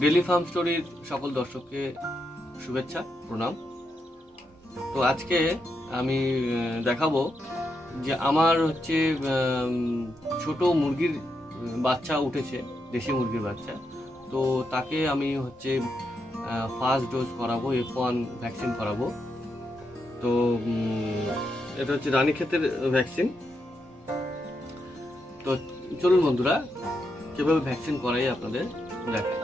Daily farm স্টোরির সকল দর্শককে শুভেচ্ছা প্রণাম। তো আজকে আমি দেখাবো যে আমার হচ্ছে ছোট মুরগির বাচ্চা উঠেছে, দেশি মুরগির বাচ্চা। তো তাকে আমি হচ্ছে ফার্স্ট ডোজ করাবো, F1 ভ্যাকসিন করাবো। তো এটা হচ্ছে রানীক্ষেতের ভ্যাকসিন। তো চলুন বন্ধুরা, কীভাবে ভ্যাকসিন করাই আপনাদের দেখাই।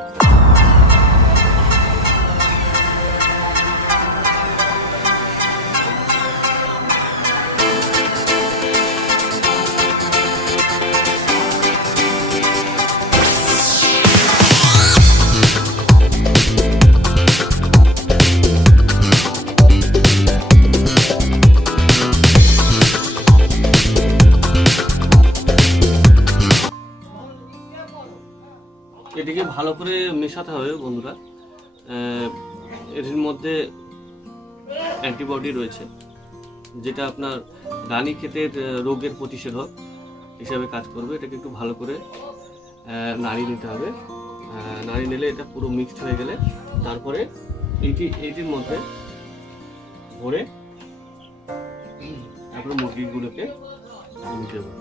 এটিকে ভালো করে মেশাতে হবে বন্ধুরা। এর মধ্যে অ্যান্টিবডি রয়েছে, যেটা আপনার রানীক্ষেতের রোগের প্রতিষেধক হিসাবে কাজ করবে। এটাকে একটু ভালো করে নাড়িয়ে নিতে হবে। নাড়িয়ে নিলে এটা পুরো মিক্সড হয়ে গেলে তারপরে এইটির মধ্যে ভরে তারপরে মুরগিগুলোকে নিতে হবে।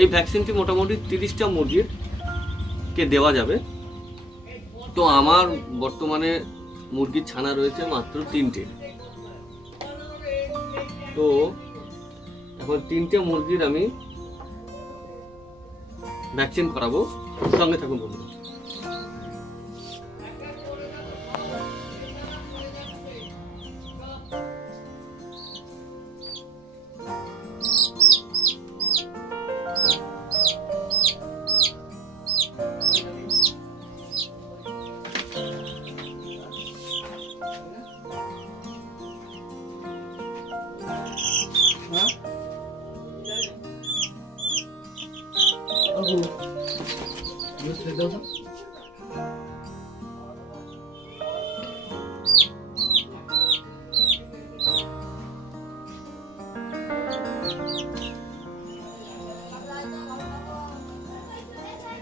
এই ভ্যাকসিনটি মোটামুটি 30টা মুরগির কে দেওয়া যাবে। তো আমার বর্তমানে মুরগির ছানা রয়েছে মাত্র 3টে। তো এখন 3টে মুরগির আমি ভ্যাকসিন করাবো, সঙ্গে থাকুন বন্ধুরা।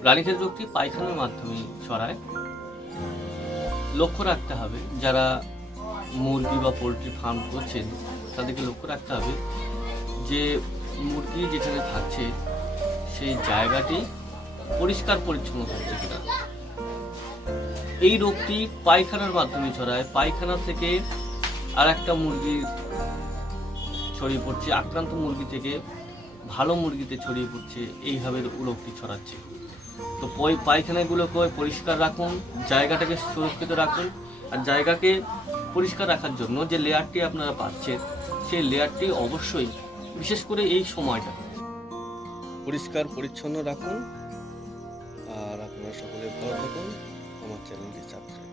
রানীক্ষেত রোগটি পায়খানার মাধ্যমে ছড়ায়। লক্ষ্য রাখতে হবে, যারা মুরগি বা পোলট্রি ফার্ম করছেন তাদেরকে লক্ষ্য রাখতে হবে যে মুরগি যেখানে থাকছে সেই জায়গাটি পরিষ্কার পরিচ্ছন্ন থাকছে কিনা। এই রোগটি পায়খানার মাধ্যমে ছড়ায়। পায়খানা থেকে আর একটা মুরগি ছড়িয়ে পড়ছে, আক্রান্ত মুরগি থেকে ভালো মুরগিতে ছড়িয়ে পড়ছে, এইভাবে রোগটি ছড়াচ্ছে। তো পায়খানাগুলোকে পরিষ্কার রাখুন, জায়গাটাকে সুরক্ষিত রাখুন। আর জায়গাকে পরিষ্কার রাখার জন্য যে লেয়ারটি আপনারা পাচ্ছেন সেই লেয়ারটি অবশ্যই, বিশেষ করে এই সময়টা, পরিষ্কার পরিচ্ছন্ন রাখুন। আর আপনারা সকলে ভালো থাকুন, আমার চ্যানেলটি সাবস্ক্রাইব।